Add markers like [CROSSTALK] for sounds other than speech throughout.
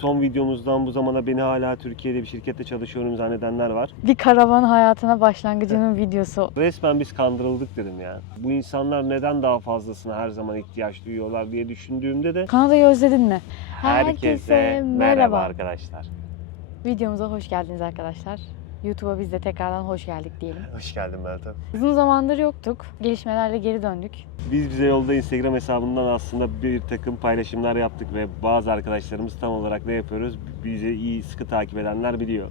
Son videomuzdan bu zamana beni hala Türkiye'de bir şirkette çalışıyorum zannedenler var. Bir karavan hayatına başlangıcının videosu. Resmen biz kandırıldık dedim ya. Bu insanlar neden daha fazlasına her zaman ihtiyaç duyuyorlar diye düşündüğümde de Kanada'yı özledin mi? herkese merhaba arkadaşlar. Videomuza hoş geldiniz arkadaşlar. YouTube'a biz de tekrardan hoş geldik diyelim. [LAUGHS] Hoş geldin Meltem. Uzun zamandır yoktuk. Gelişmelerle geri döndük. Biz bize yolda Instagram hesabından aslında bir takım paylaşımlar yaptık ve bazı arkadaşlarımız tam olarak ne yapıyoruz bizi iyi sıkı takip edenler biliyor.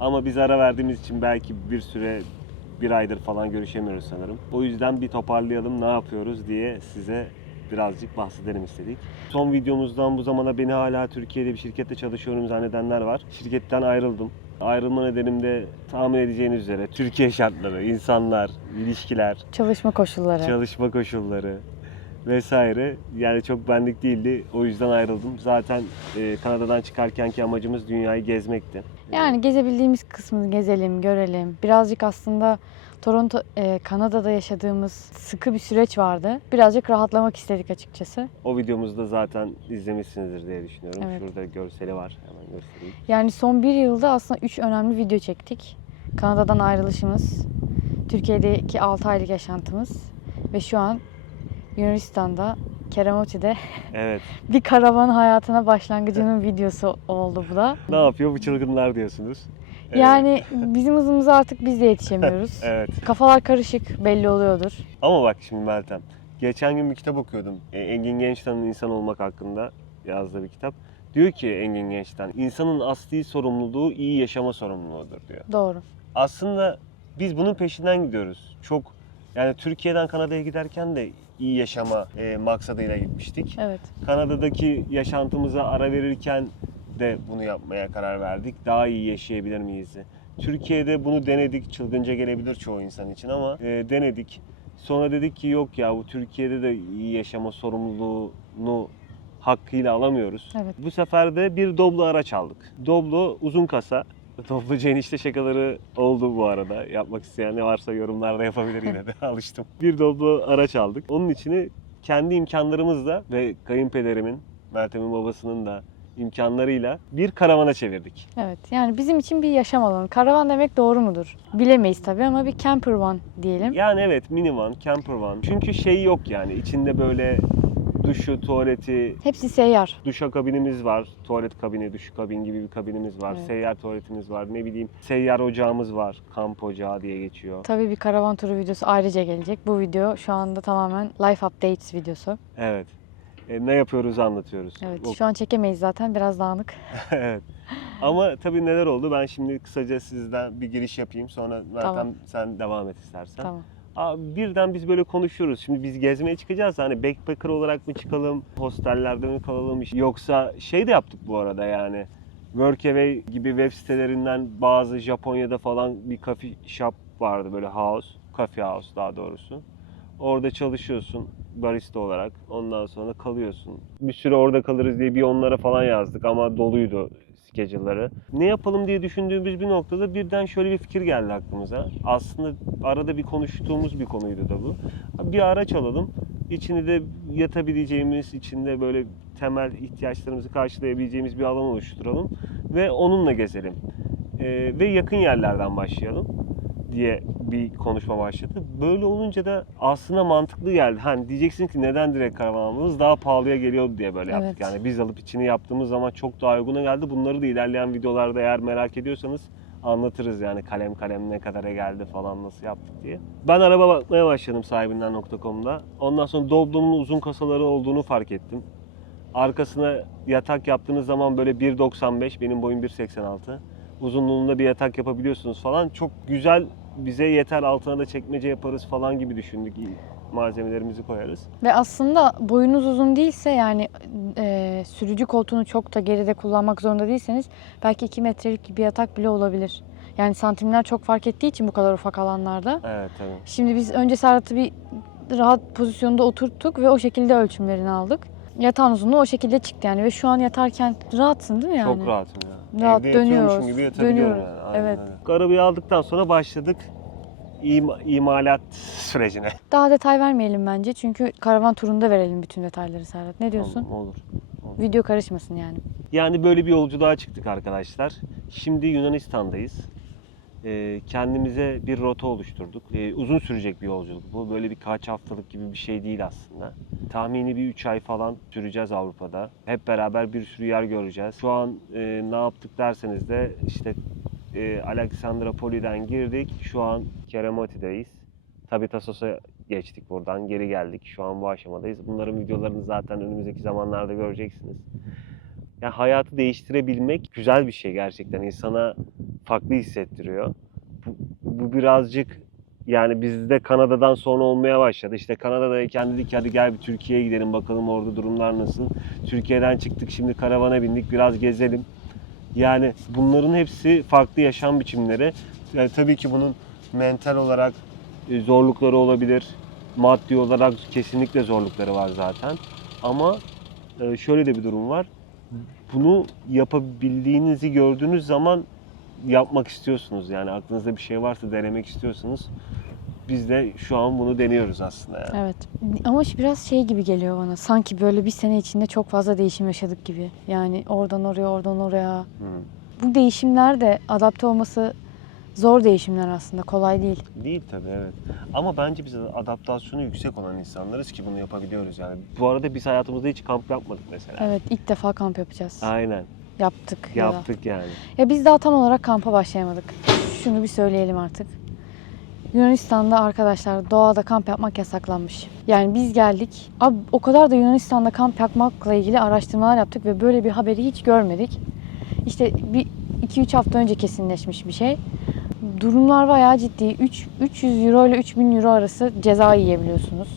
Ama biz ara verdiğimiz için belki bir süre bir aydır falan görüşemiyoruz sanırım. O yüzden bir toparlayalım ne yapıyoruz diye size birazcık bahsedelim istedik. Son videomuzdan bu zamana beni hala Türkiye'de bir şirkette çalışıyorum zannedenler var. Şirketten ayrıldım. Ayrılma nedenim de tahmin edeceğiniz üzere Türkiye şartları, insanlar, ilişkiler, Çalışma koşulları. çalışma koşulları vesaire yani çok benlik değildi. O yüzden ayrıldım. Zaten e, Kanada'dan çıkarkenki amacımız dünyayı gezmekti. yani gezebildiğimiz kısmını gezelim, görelim. Birazcık aslında Toronto, e, Kanada'da yaşadığımız sıkı bir süreç vardı. Birazcık rahatlamak istedik açıkçası. O videomuzda zaten izlemişsinizdir diye düşünüyorum. Evet. Şurada görseli var. Hemen göstereyim. Yani son bir yılda aslında 3 önemli video çektik. Kanada'dan ayrılışımız, Türkiye'deki 6 aylık yaşantımız ve şu an Yunanistan'da Keramoti'de Evet. [LAUGHS] bir karavan hayatına başlangıcının [LAUGHS] videosu oldu bu da. Ne yapıyor bu çılgınlar diyorsunuz. Yani bizim hızımıza artık biz de yetişemiyoruz. [LAUGHS] Evet. Kafalar karışık belli oluyordur. Ama bak şimdi Meltem. Geçen gün bir kitap okuyordum. E, Engin Gençtan'ın insan olmak hakkında yazdığı bir kitap. Diyor ki Engin Gençtan, insanın asli sorumluluğu iyi yaşama sorumluluğudur diyor. Doğru. aslında biz bunun peşinden gidiyoruz. Çok yani Türkiye'den Kanada'ya giderken de iyi yaşama e, maksadıyla gitmiştik. Evet. Kanada'daki yaşantımıza ara verirken de bunu yapmaya karar verdik. Daha iyi yaşayabilir miyiz? Türkiye'de bunu denedik. Çılgınca gelebilir çoğu insan için ama e, denedik. Sonra dedik ki yok ya bu Türkiye'de de iyi yaşama sorumluluğunu hakkıyla alamıyoruz. Evet. Bu sefer de bir Doblo araç aldık. Doblo uzun kasa. [LAUGHS] Doblocu enişte şakaları oldu bu arada. Yapmak isteyen ne varsa yorumlarda yapabilir yine de [LAUGHS] alıştım. Bir Doblo araç aldık. Onun içini kendi imkanlarımızla ve kayınpederimin, Meltem'in babasının da imkanlarıyla bir karavana çevirdik. Evet. Yani bizim için bir yaşam alanı. Karavan demek doğru mudur? Bilemeyiz tabii ama bir camper van diyelim. Yani evet minivan, camper van. Çünkü şey yok yani içinde böyle duşu, tuvaleti, Hepsi seyyar. Duşa kabinimiz var. Tuvalet kabini, duş kabin gibi bir kabinimiz var. Evet. Seyyar tuvaletimiz var. Ne bileyim seyyar ocağımız var. Kamp ocağı diye geçiyor. Tabii bir karavan turu videosu ayrıca gelecek. Bu video şu anda tamamen life updates videosu. Evet. E, ne yapıyoruz anlatıyoruz. Evet O- şu an çekemeyiz zaten biraz dağınık. [LAUGHS] evet. Ama tabii neler oldu? Ben şimdi kısaca sizden bir giriş yapayım. Sonra Meltem Tamam. sen devam et istersen. Tamam. Aa, birden biz böyle konuşuyoruz. Şimdi biz gezmeye çıkacağız. Hani backpacker olarak mı çıkalım? Hostellerde mi kalalım? Yoksa şey de yaptık bu arada yani. Workaway gibi web sitelerinden bazı Japonya'da falan bir coffee shop vardı böyle house. Coffee house daha doğrusu. Orada çalışıyorsun barista olarak. Ondan sonra kalıyorsun. Bir süre orada kalırız diye bir onlara falan yazdık ama doluydu schedule'ları. Ne yapalım diye düşündüğümüz bir noktada birden şöyle bir fikir geldi aklımıza. Aslında arada bir konuştuğumuz bir konuydu da bu. Bir araç alalım. İçinde de yatabileceğimiz, içinde böyle temel ihtiyaçlarımızı karşılayabileceğimiz bir alan oluşturalım ve onunla gezelim. Ee, ve yakın yerlerden başlayalım diye bir konuşma başladı. Böyle olunca da aslında mantıklı geldi. Hani diyeceksin ki neden direkt karavan almadınız? Daha pahalıya geliyordu diye böyle yaptık. Evet. Yani biz alıp içini yaptığımız zaman çok daha uyguna geldi. Bunları da ilerleyen videolarda eğer merak ediyorsanız anlatırız yani kalem kalem ne kadara geldi falan nasıl yaptık diye. Ben araba bakmaya başladım sahibinden.com'da. Ondan sonra Doblo'nun uzun kasaları olduğunu fark ettim. Arkasına yatak yaptığınız zaman böyle 1.95 benim boyum 1.86 uzunluğunda bir yatak yapabiliyorsunuz falan. Çok güzel bize yeter altına da çekmece yaparız falan gibi düşündük. Malzemelerimizi koyarız. Ve aslında boyunuz uzun değilse yani e, sürücü koltuğunu çok da geride kullanmak zorunda değilseniz belki 2 metrelik bir yatak bile olabilir. Yani santimler çok fark ettiği için bu kadar ufak alanlarda. Evet tabii. Şimdi biz önce Serhat'ı bir rahat pozisyonda oturttuk ve o şekilde ölçümlerini aldık. Yatağın uzunluğu o şekilde çıktı yani ve şu an yatarken rahatsın değil mi yani? Çok rahatım ya. Rahat Evde dönüyoruz, gibi yatabiliyorum dönüyoruz. yani. Aynen Evet. öyle. Arabayı aldıktan sonra başladık ima- imalat sürecine. Daha detay vermeyelim bence çünkü karavan turunda verelim bütün detayları Serhat. Ne diyorsun? Tamam, olur. olur. Video karışmasın yani. Yani böyle bir yolculuğa çıktık arkadaşlar. Şimdi Yunanistan'dayız. Ee, kendimize bir rota oluşturduk. Ee, uzun sürecek bir yolculuk bu. Böyle birkaç haftalık gibi bir şey değil aslında. Tahmini bir 3 ay falan süreceğiz Avrupa'da. Hep beraber bir sürü yer göreceğiz. Şu an e, ne yaptık derseniz de işte e, Alexandrapoli'den girdik. Şu an Keremoti'deyiz. Tabi Tassos'a geçtik buradan. Geri geldik. Şu an bu aşamadayız. Bunların videolarını zaten önümüzdeki zamanlarda göreceksiniz. Ya hayatı değiştirebilmek güzel bir şey gerçekten. İnsana farklı hissettiriyor. Bu, bu birazcık yani bizde Kanada'dan sonra olmaya başladı. İşte Kanada'dayken dedik hadi gel bir Türkiye'ye gidelim bakalım orada durumlar nasıl. Türkiye'den çıktık şimdi karavana bindik biraz gezelim. Yani bunların hepsi farklı yaşam biçimleri. Yani tabii ki bunun mental olarak e, zorlukları olabilir. Maddi olarak kesinlikle zorlukları var zaten. Ama e, şöyle de bir durum var. Bunu yapabildiğinizi gördüğünüz zaman yapmak istiyorsunuz. Yani aklınızda bir şey varsa denemek istiyorsunuz. Biz de şu an bunu deniyoruz aslında yani. Evet. Ama biraz şey gibi geliyor bana. Sanki böyle bir sene içinde çok fazla değişim yaşadık gibi. Yani oradan oraya, oradan oraya. Hı. Bu değişimler de adapte olması zor değişimler aslında. Kolay değil. Değil tabii evet. Ama bence biz adaptasyonu yüksek olan insanlarız ki bunu yapabiliyoruz yani. Bu arada biz hayatımızda hiç kamp yapmadık mesela. Evet, ilk defa kamp yapacağız. Aynen. Yaptık ya da. Yaptık yani. Ya biz daha tam olarak kampa başlayamadık. Şunu bir söyleyelim artık. Yunanistan'da arkadaşlar doğada kamp yapmak yasaklanmış. Yani biz geldik. Abi o kadar da Yunanistan'da kamp yapmakla ilgili araştırmalar yaptık ve böyle bir haberi hiç görmedik. İşte bir 2-3 hafta önce kesinleşmiş bir şey. Durumlar bayağı ciddi. 3 300 euro ile 3000 euro arası ceza yiyebiliyorsunuz.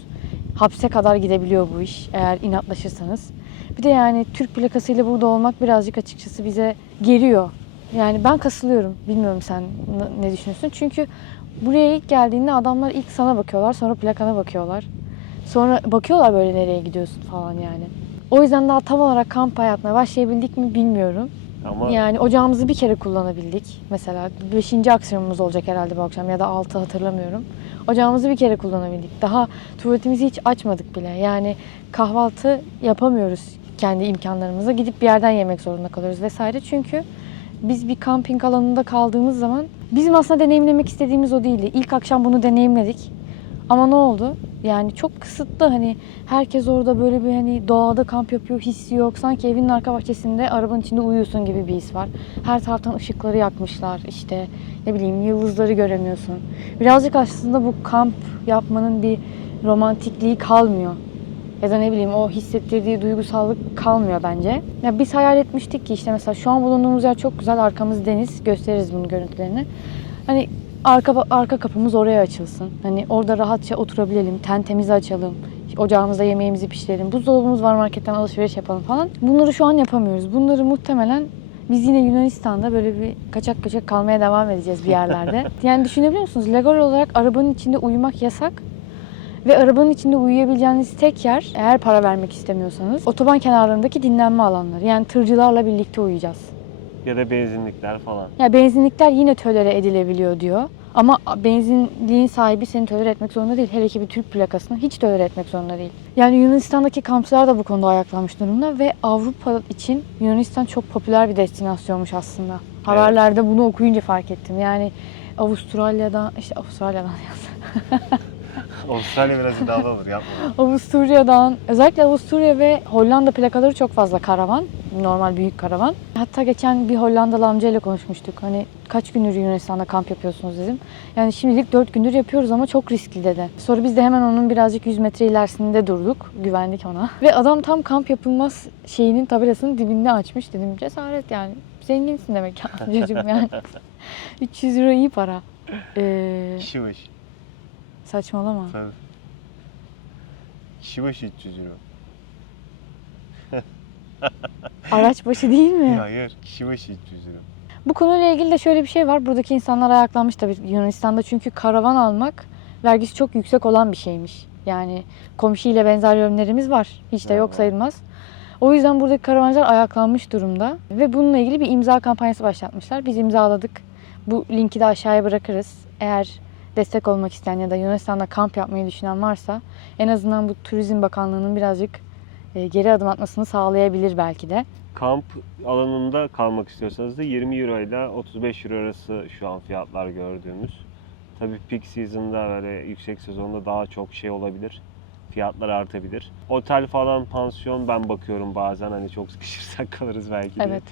Hapse kadar gidebiliyor bu iş eğer inatlaşırsanız. Bir de yani Türk plakasıyla burada olmak birazcık açıkçası bize geriyor. Yani ben kasılıyorum. Bilmiyorum sen ne düşünüyorsun? Çünkü buraya ilk geldiğinde adamlar ilk sana bakıyorlar, sonra plakana bakıyorlar. Sonra bakıyorlar böyle nereye gidiyorsun falan yani. O yüzden daha tam olarak kamp hayatına başlayabildik mi bilmiyorum. Ama Yani ocağımızı bir kere kullanabildik. Mesela 5. aksiyonumuz olacak herhalde bu akşam ya da 6 hatırlamıyorum. Ocağımızı bir kere kullanabildik. Daha tuvaletimizi hiç açmadık bile. Yani kahvaltı yapamıyoruz kendi imkanlarımıza. Gidip bir yerden yemek zorunda kalıyoruz vesaire. Çünkü biz bir kamping alanında kaldığımız zaman bizim aslında deneyimlemek istediğimiz o değildi. İlk akşam bunu deneyimledik. Ama ne oldu? Yani çok kısıtlı hani herkes orada böyle bir hani doğada kamp yapıyor hissi yok. Sanki evinin arka bahçesinde arabanın içinde uyuyorsun gibi bir his var. Her taraftan ışıkları yakmışlar işte ne bileyim yıldızları göremiyorsun. Birazcık aslında bu kamp yapmanın bir romantikliği kalmıyor. Ya da ne bileyim o hissettirdiği duygusallık kalmıyor bence. Ya biz hayal etmiştik ki işte mesela şu an bulunduğumuz yer çok güzel. Arkamız deniz. Gösteririz bunun görüntülerini. Hani arka arka kapımız oraya açılsın. Hani orada rahatça oturabilelim. Tentemizi açalım. Ocağımızda yemeğimizi pişirelim. Buzdolabımız var marketten alışveriş yapalım falan. Bunları şu an yapamıyoruz. Bunları muhtemelen biz yine Yunanistan'da böyle bir kaçak kaçak kalmaya devam edeceğiz bir yerlerde. [LAUGHS] yani düşünebiliyor musunuz? Legal olarak arabanın içinde uyumak yasak. Ve arabanın içinde uyuyabileceğiniz tek yer eğer para vermek istemiyorsanız otoban kenarlarındaki dinlenme alanları. Yani tırcılarla birlikte uyuyacağız. ya da benzinlikler falan. Ya benzinlikler yine tölere edilebiliyor diyor. Ama benzinliğin sahibi seni tölere etmek zorunda değil. Hele ki bir Türk plakasını hiç tölere etmek zorunda değil. Yani Yunanistan'daki kampçılar da bu konuda ayaklanmış durumda ve Avrupa için Yunanistan çok popüler bir destinasyonmuş aslında. Haberlerde bunu okuyunca fark ettim. Yani Avustralya'dan, işte Avustralya'dan [LAUGHS] Avustralya biraz iddialı olur yapma. Avusturya'dan, özellikle Avusturya ve Hollanda plakaları çok fazla karavan. Normal büyük karavan. Hatta geçen bir Hollandalı amcayla konuşmuştuk. Hani kaç gündür Yunanistan'da kamp yapıyorsunuz dedim. Yani şimdilik 4 gündür yapıyoruz ama çok riskli dedi. Sonra biz de hemen onun birazcık 100 metre ilerisinde durduk. Güvendik ona. [LAUGHS] Ve adam tam kamp yapılmaz şeyinin tabelasının dibinde açmış. Dedim cesaret yani. Zenginsin demek ya [LAUGHS] çocuğum yani. [LAUGHS] 300 euro iyi para. Ee, Kişi başı. Saçmalama. Tabii. Kişi başı 300 euro. [LAUGHS] Araç başı değil mi? Hayır. Kişi başı 300 euro. Bu konuyla ilgili de şöyle bir şey var. Buradaki insanlar ayaklanmış tabii Yunanistan'da çünkü karavan almak vergisi çok yüksek olan bir şeymiş. Yani komşu ile benzer yönlerimiz var. Hiç de yok sayılmaz. O yüzden buradaki karavancılar ayaklanmış durumda ve bununla ilgili bir imza kampanyası başlatmışlar. Biz imzaladık. Bu linki de aşağıya bırakırız. Eğer destek olmak isteyen ya da Yunanistan'da kamp yapmayı düşünen varsa en azından bu Turizm Bakanlığı'nın birazcık e, geri adım atmasını sağlayabilir belki de. Kamp alanında kalmak istiyorsanız da 20 euro ile 35 euro arası şu an fiyatlar gördüğümüz. Tabii peak season'da böyle yüksek sezonda daha çok şey olabilir. Fiyatlar artabilir. Otel falan, pansiyon ben bakıyorum bazen hani çok sıkışırsak [LAUGHS] kalırız belki de. Evet.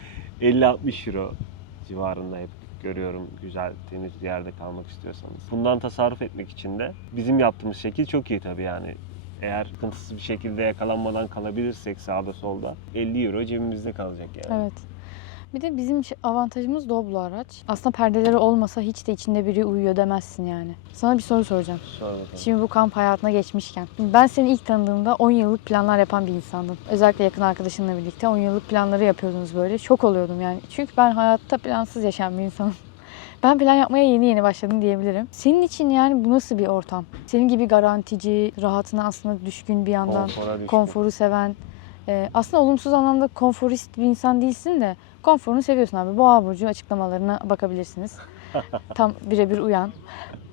50-60 euro civarında hep görüyorum güzel temiz bir yerde kalmak istiyorsanız. Bundan tasarruf etmek için de bizim yaptığımız şekil çok iyi tabii yani. Eğer sıkıntısız bir şekilde yakalanmadan kalabilirsek sağda solda 50 euro cebimizde kalacak yani. Evet. Bir de bizim avantajımız Doblo araç. Aslında perdeleri olmasa hiç de içinde biri uyuyor demezsin yani. Sana bir soru soracağım. Sonra bakalım. Şimdi bu kamp hayatına geçmişken. Ben seni ilk tanıdığımda 10 yıllık planlar yapan bir insandın. Özellikle yakın arkadaşınla birlikte 10 yıllık planları yapıyordunuz böyle. Şok oluyordum yani. Çünkü ben hayatta plansız yaşayan bir insanım. [LAUGHS] Ben plan yapmaya yeni yeni başladım diyebilirim. Senin için yani bu nasıl bir ortam? Senin gibi garantici, rahatına aslında düşkün bir yandan, konforu seven. e, aslında olumsuz anlamda konforist bir insan değilsin de konforunu seviyorsun abi. Boğa burcu açıklamalarına bakabilirsiniz. [LAUGHS] Tam birebir uyan.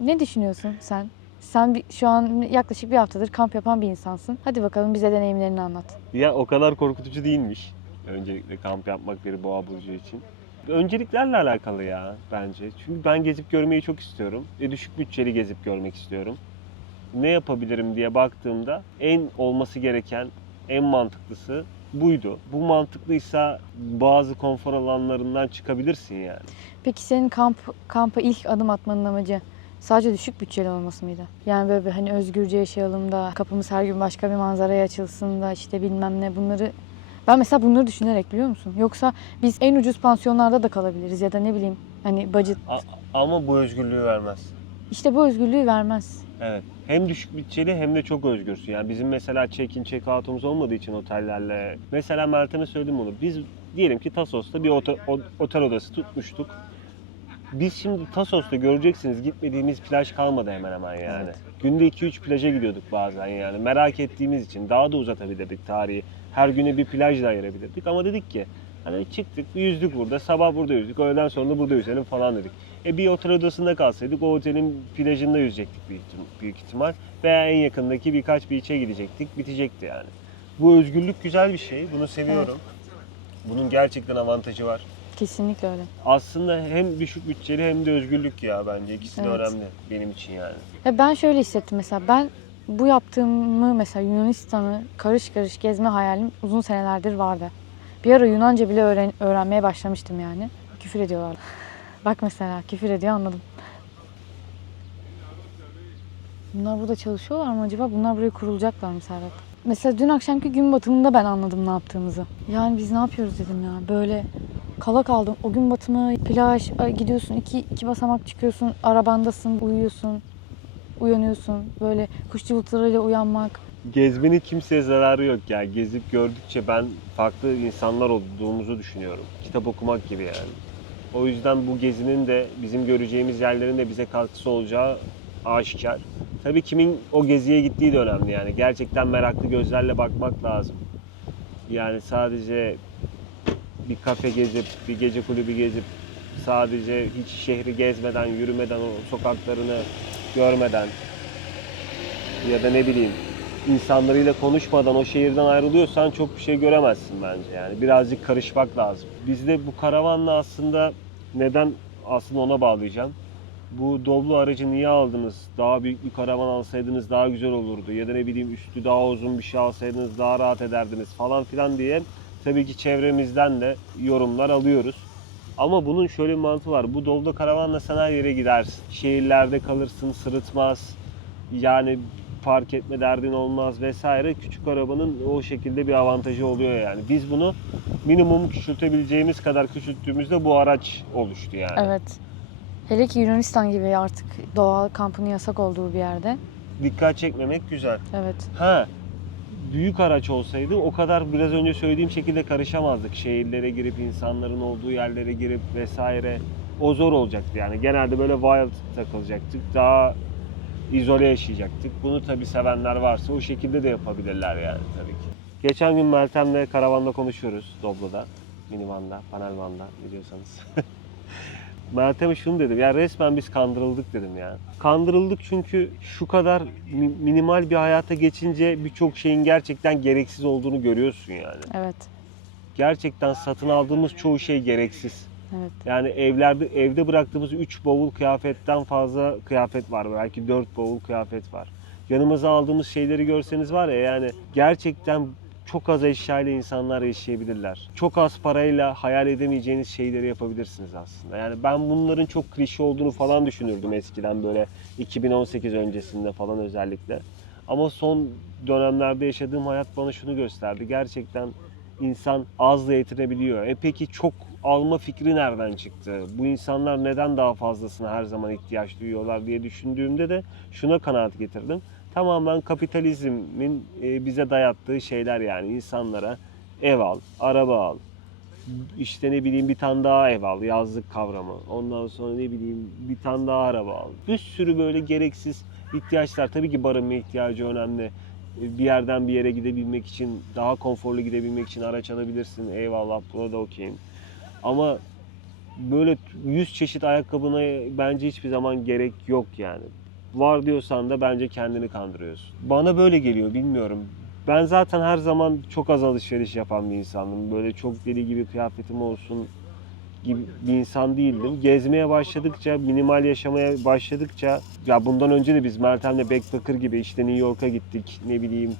Ne düşünüyorsun sen? Sen bir, şu an yaklaşık bir haftadır kamp yapan bir insansın. Hadi bakalım bize deneyimlerini anlat. Ya o kadar korkutucu değilmiş. Öncelikle kamp yapmak bir boğa burcu için. Önceliklerle alakalı ya bence. Çünkü ben gezip görmeyi çok istiyorum. E, düşük bütçeli gezip görmek istiyorum. Ne yapabilirim diye baktığımda en olması gereken, en mantıklısı buydu. Bu mantıklıysa bazı konfor alanlarından çıkabilirsin yani. Peki senin kamp kampa ilk adım atmanın amacı sadece düşük bütçeli olması mıydı? Yani böyle bir hani özgürce yaşayalım da kapımız her gün başka bir manzaraya açılsın da işte bilmem ne bunları ben mesela bunları düşünerek biliyor musun? Yoksa biz en ucuz pansiyonlarda da kalabiliriz ya da ne bileyim hani budget A- ama bu özgürlüğü vermez. işte bu özgürlüğü vermez. Evet. Hem düşük bütçeli hem de çok özgürsün. Yani bizim mesela check-in check-out'umuz olmadığı için otellerle. Mesela Meltem'e söyledim bunu. Biz diyelim ki Tasos'ta bir otel, otel odası tutmuştuk. Biz şimdi Tasos'ta göreceksiniz gitmediğimiz plaj kalmadı hemen hemen yani. Evet. Günde 2-3 plaja gidiyorduk bazen yani. Merak ettiğimiz için daha da uzatabilirdik tarihi. Her güne bir plaj da ayırabilirdik ama dedik ki hani çıktık yüzdük burada sabah burada yüzdük öğleden sonra da burada yüzelim falan dedik. E bir otel odasında kalsaydık o otelin plajında yüzecektik büyük, büyük ihtimal. Veya en yakındaki birkaç beach'e gidecektik bitecekti yani. Bu özgürlük güzel bir şey bunu seviyorum. Bunun gerçekten avantajı var. Kesinlikle öyle. Aslında hem düşük bütçeli hem de özgürlük ya bence ikisi de Evet. önemli benim için yani. Ya ben şöyle hissettim mesela ben bu yaptığımı mesela Yunanistan'ı karış karış gezme hayalim uzun senelerdir vardı. Bir ara Yunanca bile öğren- öğrenmeye başlamıştım yani. Küfür ediyorlar. Bak mesela küfür ediyor anladım. Bunlar burada çalışıyorlar mı acaba? Bunlar buraya kurulacaklar mı Serhat? Mesela dün akşamki gün batımında ben anladım ne yaptığımızı. Yani biz ne yapıyoruz dedim ya. Böyle kala kaldım. O gün batımı, plaj, gidiyorsun iki, iki basamak çıkıyorsun, arabandasın, uyuyorsun, uyanıyorsun. Böyle kuş cıvıltılarıyla uyanmak. Gezmenin kimseye zararı yok ya. Gezip gördükçe ben farklı insanlar olduğumuzu düşünüyorum. Kitap okumak gibi yani. O yüzden bu gezinin de bizim göreceğimiz yerlerin de bize katkısı olacağı aşikar. Tabii kimin o geziye gittiği de önemli yani. Gerçekten meraklı gözlerle bakmak lazım. Yani sadece bir kafe gezip, bir gece kulübü gezip sadece hiç şehri gezmeden, yürümeden, o sokaklarını görmeden ya da ne bileyim insanlarıyla konuşmadan o şehirden ayrılıyorsan çok bir şey göremezsin bence yani. Birazcık karışmak lazım. Biz de bu karavanla aslında neden aslında ona bağlayacağım. Bu Doblo aracı niye aldınız? Daha büyük bir karavan alsaydınız daha güzel olurdu. Ya da ne bileyim üstü daha uzun bir şey alsaydınız daha rahat ederdiniz falan filan diye tabii ki çevremizden de yorumlar alıyoruz. Ama bunun şöyle bir mantığı var. Bu Doblo karavanla sen her yere gidersin. Şehirlerde kalırsın, sırıtmaz. Yani park etme derdin olmaz vesaire. Küçük arabanın o şekilde bir avantajı oluyor yani. Biz bunu minimum küçültebileceğimiz kadar küçülttüğümüzde bu araç oluştu yani. Evet. Hele ki Yunanistan gibi artık doğal kampının yasak olduğu bir yerde. Dikkat çekmemek güzel. Evet. Ha büyük araç olsaydı o kadar biraz önce söylediğim şekilde karışamazdık. Şehirlere girip insanların olduğu yerlere girip vesaire o zor olacaktı yani. Genelde böyle wild takılacaktık. Daha izole yaşayacaktık. Bunu tabii sevenler varsa o şekilde de yapabilirler yani tabii ki. Geçen gün Meltem'le karavanda konuşuyoruz Doblo'da, minivanda, panelvanda ne diyorsanız. [LAUGHS] Meltem'e şunu dedim. Ya resmen biz kandırıldık dedim ya. Kandırıldık çünkü şu kadar mi- minimal bir hayata geçince birçok şeyin gerçekten gereksiz olduğunu görüyorsun yani. Evet. Gerçekten satın aldığımız çoğu şey gereksiz. Evet. Yani evlerde evde bıraktığımız 3 bavul kıyafetten fazla kıyafet var. Belki 4 bavul kıyafet var. Yanımıza aldığımız şeyleri görseniz var ya yani gerçekten çok az eşyayla insanlar yaşayabilirler. Çok az parayla hayal edemeyeceğiniz şeyleri yapabilirsiniz aslında. Yani ben bunların çok klişe olduğunu falan düşünürdüm eskiden böyle 2018 öncesinde falan özellikle. Ama son dönemlerde yaşadığım hayat bana şunu gösterdi. Gerçekten insan azla yetinebiliyor. E peki çok alma fikri nereden çıktı? Bu insanlar neden daha fazlasına her zaman ihtiyaç duyuyorlar diye düşündüğümde de şuna kanaat getirdim. Tamamen kapitalizmin e, bize dayattığı şeyler yani insanlara ev al, araba al, işte ne bileyim bir tane daha ev al, yazlık kavramı. Ondan sonra ne bileyim bir tane daha araba al. Bir sürü böyle gereksiz ihtiyaçlar. Tabii ki barınma ihtiyacı önemli. Bir yerden bir yere gidebilmek için, daha konforlu gidebilmek için araç alabilirsin. Eyvallah buna da okeyim. Ama böyle 100 çeşit ayakkabına bence hiçbir zaman gerek yok yani. Var diyorsan da bence kendini kandırıyorsun. Bana böyle geliyor bilmiyorum. Ben zaten her zaman çok az alışveriş yapan bir insandım. Böyle çok deli gibi kıyafetim olsun gibi bir insan değildim. Gezmeye başladıkça, minimal yaşamaya başladıkça ya bundan önce de biz Meltem'le backpacker gibi işte New York'a gittik, ne bileyim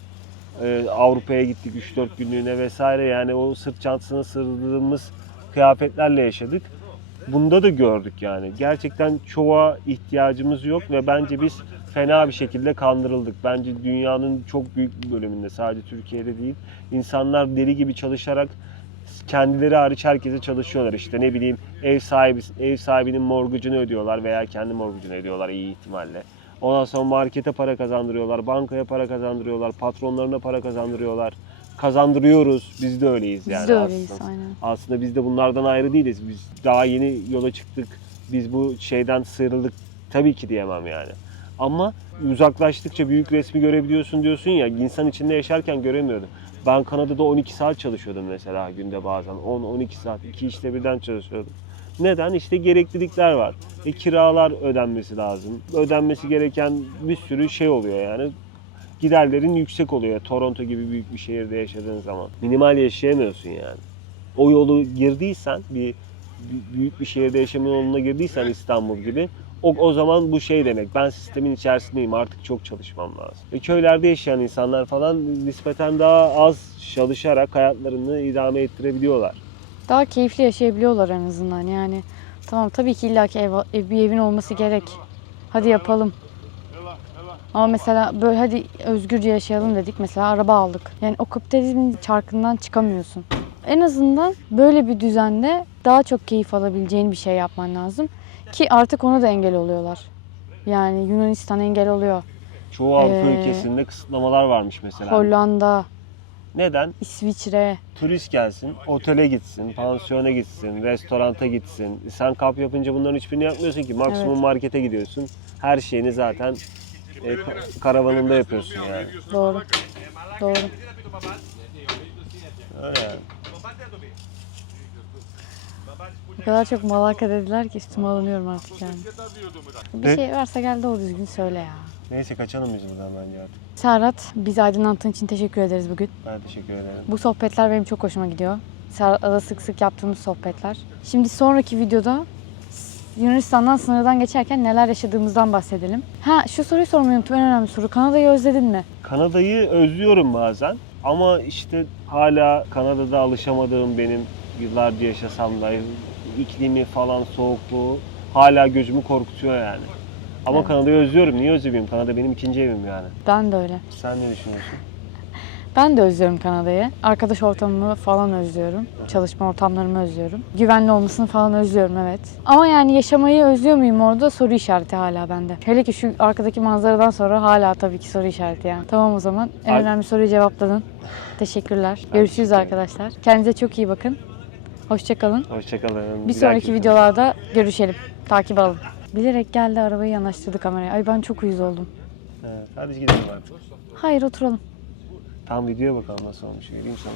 e, Avrupa'ya gittik 3-4 günlüğüne vesaire yani o sırt çantasına sığdığımız kıyafetlerle yaşadık. Bunda da gördük yani. Gerçekten çoğa ihtiyacımız yok ve bence biz fena bir şekilde kandırıldık. Bence dünyanın çok büyük bir bölümünde sadece Türkiye'de değil. insanlar deli gibi çalışarak kendileri hariç herkese çalışıyorlar işte ne bileyim ev sahibi ev sahibinin morgucunu ödüyorlar veya kendi morgucunu ödüyorlar iyi ihtimalle. Ondan sonra markete para kazandırıyorlar, bankaya para kazandırıyorlar, patronlarına para kazandırıyorlar. Kazandırıyoruz. Biz de öyleyiz yani Biz de öyleyiz aslında. aynen. Aslında biz de bunlardan ayrı değiliz. Biz daha yeni yola çıktık. Biz bu şeyden sıyrıldık tabii ki diyemem yani. Ama uzaklaştıkça büyük resmi görebiliyorsun diyorsun ya insan içinde yaşarken göremiyordum. Ben Kanada'da 12 saat çalışıyordum mesela günde bazen. 10-12 saat, iki işte birden çalışıyordum. Neden? İşte gereklilikler var. E, kiralar ödenmesi lazım. Ödenmesi gereken bir sürü şey oluyor yani. Giderlerin yüksek oluyor. Toronto gibi büyük bir şehirde yaşadığın zaman. Minimal yaşayamıyorsun yani. O yolu girdiysen, bir büyük bir şehirde yaşama yoluna girdiysen İstanbul gibi o, o zaman bu şey demek. Ben sistemin içerisindeyim. Artık çok çalışmam lazım. E, köylerde yaşayan insanlar falan nispeten daha az çalışarak hayatlarını idame ettirebiliyorlar. Daha keyifli yaşayabiliyorlar en azından yani. Tamam tabii ki illaki ev, ev, bir evin olması gerek. Hadi yapalım. Ama mesela böyle hadi özgürce yaşayalım dedik. Mesela araba aldık. Yani o kapitalizmin çarkından çıkamıyorsun. En azından böyle bir düzende daha çok keyif alabileceğin bir şey yapman lazım. Ki artık ona da engel oluyorlar. Yani Yunanistan engel oluyor. Çoğu Avrupa Ee, ülkesinde kısıtlamalar varmış mesela. Hollanda, Neden? İsviçre. Turist gelsin, otele gitsin, pansiyona gitsin, restoranta gitsin. Sen kamp yapınca bunların hiçbirini yapmıyorsun ki. Maksimum Evet. markete gidiyorsun. Her şeyini zaten e, ka- karavanında yapıyorsun yani. Doğru. Doğru. Öyle yani. O kadar çok malaka dediler ki üstüme alınıyorum artık yani. Bir şey varsa gel de o düzgün söyle ya. Neyse kaçalım biz buradan bence artık. Serhat, bizi aydınlattığın için teşekkür ederiz bugün. Ben teşekkür ederim. Bu sohbetler benim çok hoşuma gidiyor. Serhat'la da sık sık yaptığımız sohbetler. Şimdi sonraki videoda Yunanistan'dan sınırdan geçerken neler yaşadığımızdan bahsedelim. Ha şu soruyu sormayı unuttum en önemli soru. Kanada'yı özledin mi? Kanada'yı özlüyorum bazen ama işte hala Kanada'da alışamadığım benim yıllarca yaşasam da iklimi falan soğukluğu hala gözümü korkutuyor yani. Ama Evet. Kanada'yı özlüyorum. Niye özlemeyeyim? Kanada benim ikinci evim yani. Ben de öyle. Sen ne düşünüyorsun? Ben de özlüyorum Kanada'yı. Arkadaş ortamımı falan özlüyorum. Çalışma ortamlarımı özlüyorum. Güvenli olmasını falan özlüyorum evet. Ama yani yaşamayı özlüyor muyum orada soru işareti hala bende. Hele ki şu arkadaki manzaradan sonra hala tabii ki soru işareti yani. Tamam o zaman en Ay- önemli soruyu cevapladın. Teşekkürler. Görüşürüz arkadaşlar. Kendinize çok iyi bakın. Hoşçakalın. Hoşçakalın. Bir sonraki videolarda görüşelim. Takip alın. Bilerek geldi arabayı yanaştırdı kameraya. Ay ben çok uyuz oldum. Hadi gidelim artık. Hayır oturalım. Tam videoya bakalım nasıl olmuş. Geleyim sana.